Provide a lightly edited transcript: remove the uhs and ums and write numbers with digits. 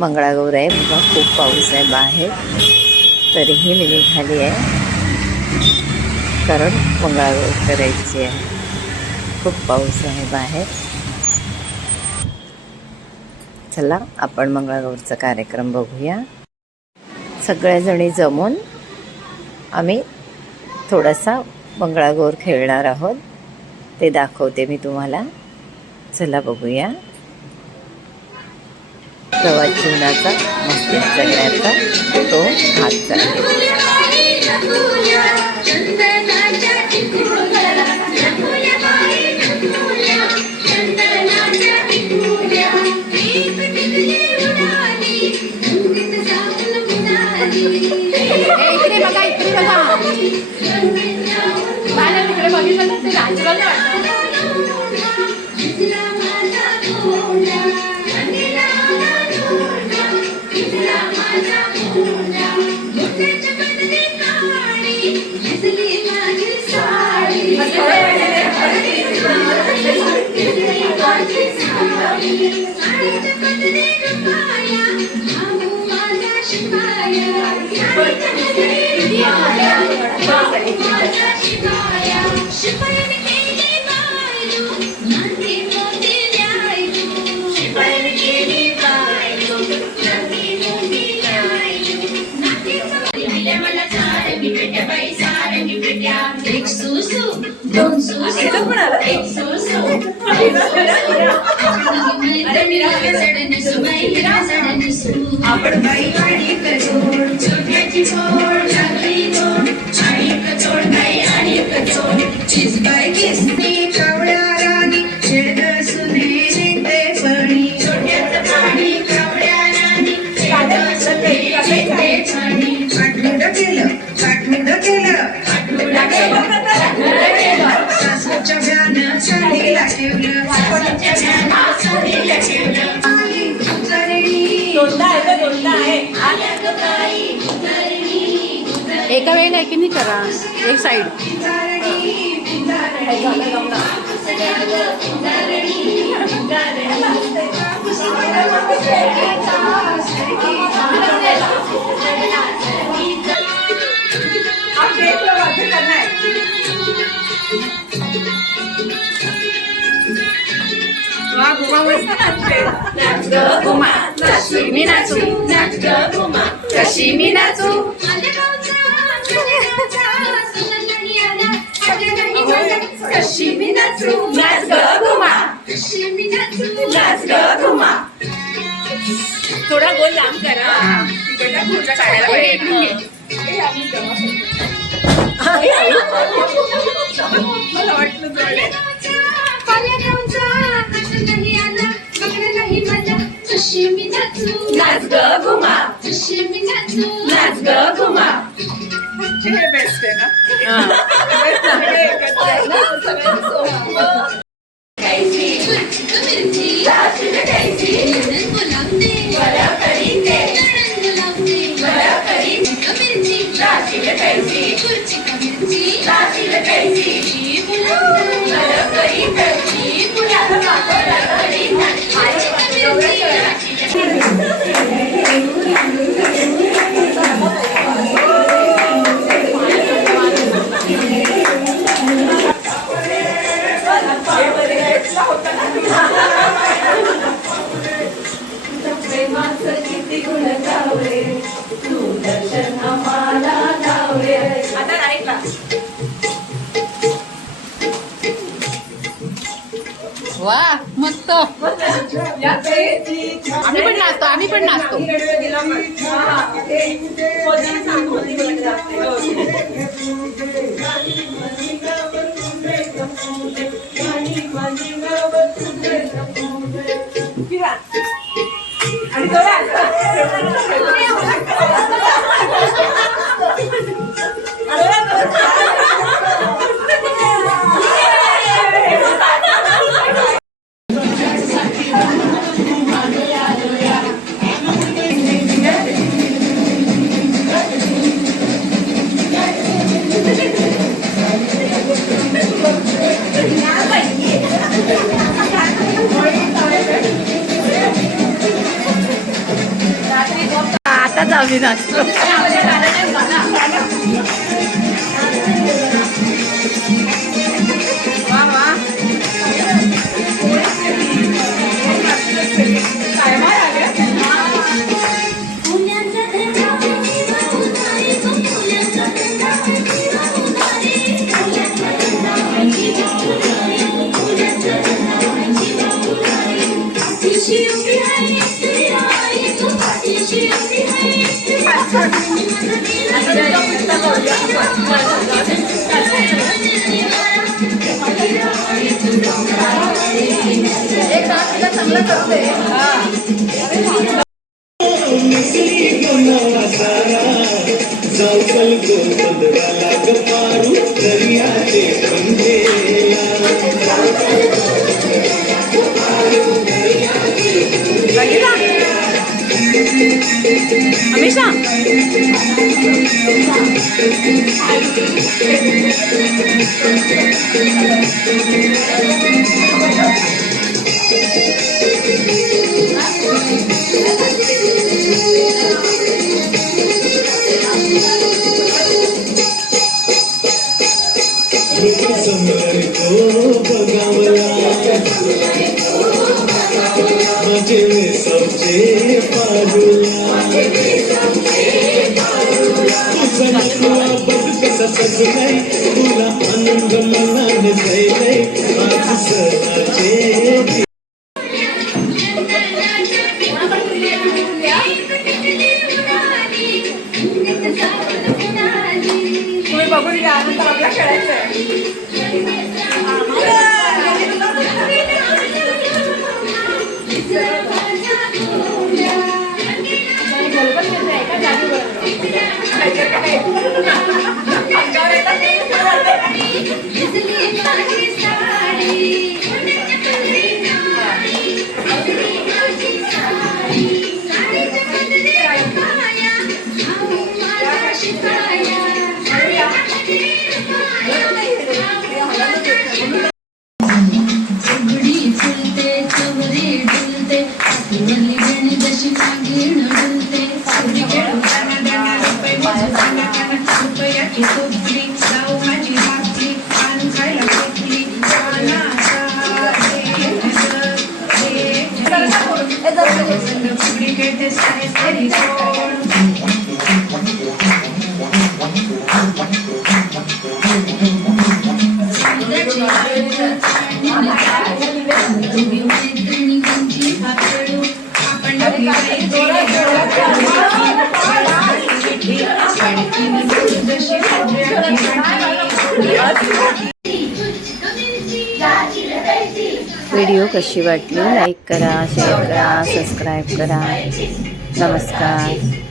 मंगळागौर आहे बघा, खूप पाऊस आहे बाहेर, तरीही मी निघाली आहे कारण मंगळागौर करायची आहे. खूप पाऊस आहे बाहेर. चला आपण मंगळागौरचा कार्यक्रम बघूया. सगळ्याजणी जमून आम्ही थोडासा मंगळागौर खेळणार आहोत, ते दाखवते मी तुम्हाला. चला बघूया. प्रवास जीवनाचा मस्ती जगण्याचा तो हात आहे. एका वेळेला एक नाही करा, एक साइड. मी नाचू, कशी मी नाचू, कशी मी नाचू, नाच ग घुमा, नाच ग घुमा. थोडा गोल लांब करा. मला वाटलं नाच ग घुमा, नाच ग घुमा. हे बेस्ट आहे ना. वा मस्त. आम्ही पण नाचतो, आम्ही पण नाचतो. आम्ही नाचतो. अमिषा तुला आनंद मनाने जायलंय आज सणाचे बघून घ्या आनंद आपला खेळायचा व्हिडिओ कशी वाटली लाईक करा, शेअर करा, सबस्क्राईब करा. नमस्कार.